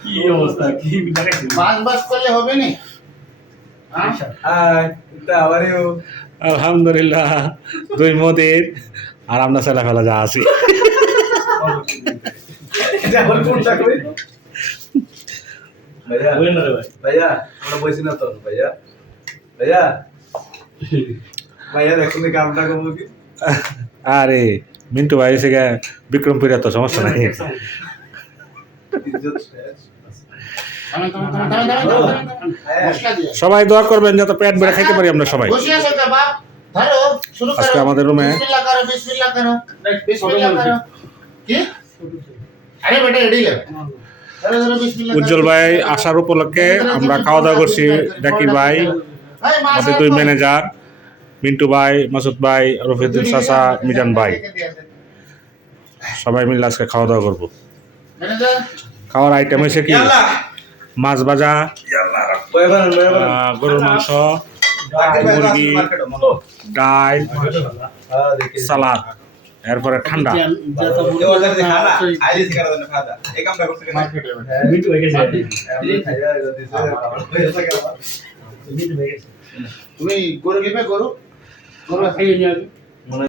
কি অবস্থা কি দেখাচ্ছি বাস বাস করলে হবে না আলহামদুলিল্লাহ দুই মোদির আর আমরা ছেলে ফেলা যা আছি भैया বলেন না রে ভাই भैया আমরা বসি না তো भैया भैया भैया দেখুন এই কামটা করব কি আরে মিন্টু ভাই এসে গে বিক্রমপুরে তো সমস্যা নাই ইজ্জত শেষ মশলা দিয়ে সবাই দোয়া করবেন যাতে পেট ভরে খাইতে পারি আমরা সবাই বসে আছে তো বাপ ধরো শুরু করো আজকে আমাদের রুমে বিসমিল্লাহ করো বিসমিল্লাহ করো বিসমিল্লাহ করো কি আরে বেটা রেডি লাগে ধরো ধরো বিসমিল্লাহ উজ্জ্বল ভাই আসার উপলক্ষে আমরা খাওয়া দাওয়া করছি জাকির ভাই আমাদের দুই ম্যানেজার মিন্টু ভাই মাসুদ ভাই রফিউদ্দিন চাচা মিজান ভাই সবাই মিলে আজকে খাওয়া দাওয়া করবো ম্যানেজার খাওয়ার আইটেম হয়েছে কি মাছ ভাজা গরুর মাংস মুরগি ডাল সালাদ এরপরে ঠান্ডা মিটু হয়ে গেছে তুমি গরু নিবে গরু গরু খাইয়ে নিয়ে আসবে